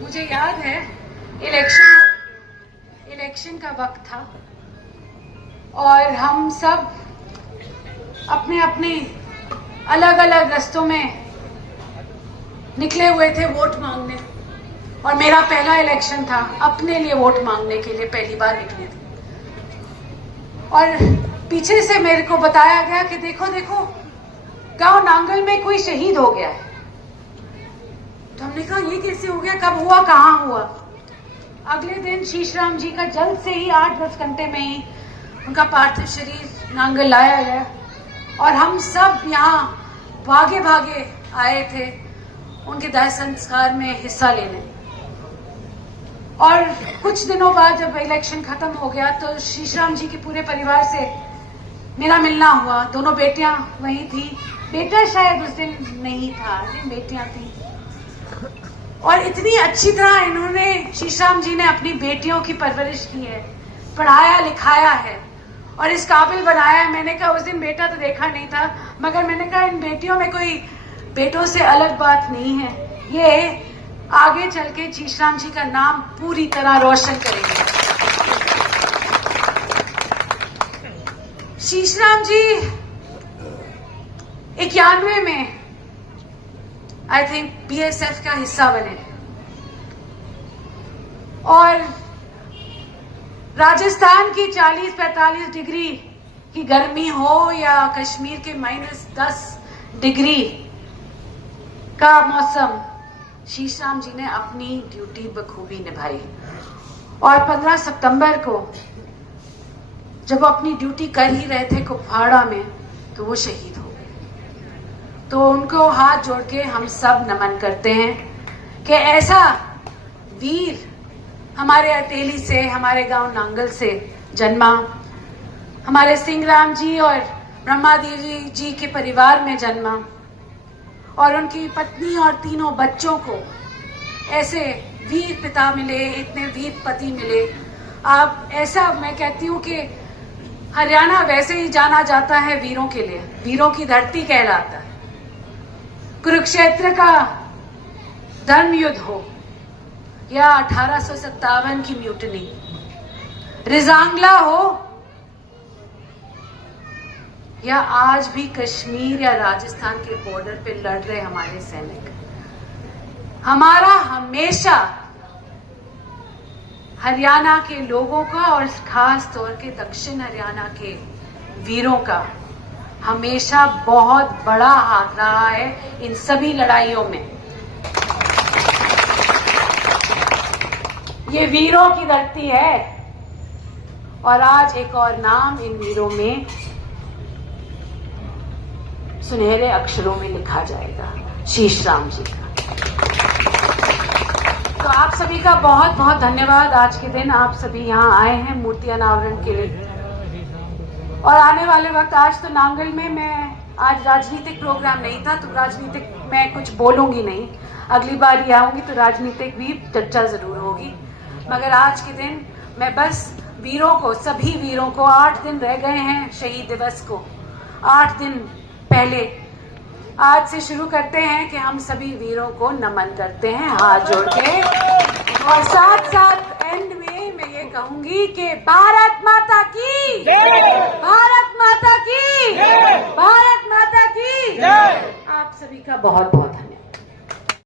मुझे याद है इलेक्शन का वक्त था और हम सब अपने अपने अलग अलग रास्तों में निकले हुए थे वोट मांगने। और मेरा पहला इलेक्शन था, अपने लिए वोट मांगने के लिए पहली बार निकली थी। और पीछे से मेरे को बताया गया कि देखो देखो गांव नांगल में कोई शहीद हो गया है। तो हमने कहा ये कैसे हो गया, कब हुआ, कहाँ हुआ। अगले दिन शीशराम जी का जल्द से ही 8-10 घंटे में ही उनका पार्थिव शरीर नांगल लाया गया और हम सब यहाँ भागे भागे आए थे उनके दाह संस्कार में हिस्सा लेने। और कुछ दिनों बाद जब इलेक्शन खत्म हो गया तो शीशराम जी के पूरे परिवार से मेरा मिलना हुआ। दोनों बेटियां वहीं थी, बेटा शायद उस दिन नहीं था, बेटियां थी। और इतनी अच्छी तरह इन्होंने, शीशराम जी ने अपनी बेटियों की परवरिश की है, पढ़ाया लिखाया है और इस काबिल बनाया है। मैंने कहा उस दिन बेटा तो देखा नहीं था, मगर मैंने कहा इन बेटियों में कोई बेटों से अलग बात नहीं है, ये आगे चल के शीशराम जी का नाम पूरी तरह रोशन करेंगे। शीशराम जी 91 में आई थिंक बीएसएफ का हिस्सा बने और राजस्थान की 40-45 डिग्री की गर्मी हो या कश्मीर के -10 डिग्री का मौसम, शीशराम जी ने अपनी ड्यूटी बखूबी निभाई। और 15 सितंबर को जब वो अपनी ड्यूटी कर ही रहे थे कुपवाड़ा में तो वो शहीद हो गए। तो उनको हाथ जोड़ के हम सब नमन करते हैं कि ऐसा वीर हमारे अटेली से, हमारे गांव नांगल से जन्मा, हमारे सिंहराम जी और ब्रह्मादेवी जी के परिवार में जन्मा और उनकी पत्नी और तीनों बच्चों को ऐसे वीर पिता मिले, इतने वीर पति मिले। आप ऐसा, मैं कहती हूँ कि हरियाणा वैसे ही जाना जाता है वीरों के लिए, वीरों की धरती कहलाता है। कुरुक्षेत्र का धर्म युद्ध हो या 1857 की म्यूटनी, रिजांगला हो या आज भी कश्मीर या राजस्थान के बॉर्डर पे लड़ रहे हमारे सैनिक, हमारा हमेशा हरियाणा के लोगों का और खास तौर के दक्षिण हरियाणा के वीरों का हमेशा बहुत बड़ा हाथ रहा है इन सभी लड़ाइयों में। ये वीरों की धरती है और आज एक और नाम इन वीरों में सुनहरे अक्षरों में लिखा जाएगा, शीशराम जी का। तो आप सभी का बहुत बहुत धन्यवाद। आज के दिन आप सभी यहाँ आए हैं मूर्ति अनावरण के लिए और आने वाले वक्त, आज तो नांगल में मैं, आज राजनीतिक प्रोग्राम नहीं था तो राजनीतिक मैं कुछ बोलूंगी नहीं, अगली बार ये आऊंगी तो राजनीतिक भी चर्चा जरूर होगी। मगर आज के दिन मैं बस वीरों को, सभी वीरों को, 8 दिन रह गए हैं शहीद दिवस को, 8 दिन पहले, आज से शुरू करते हैं कि हम सभी वीरों को नमन करते हैं हाथ जोड़ के। और साथ साथ एंड में मैं ये कहूंगी कि भारत माता की, भारत माता की, भारत माता की। आप सभी का बहुत बहुत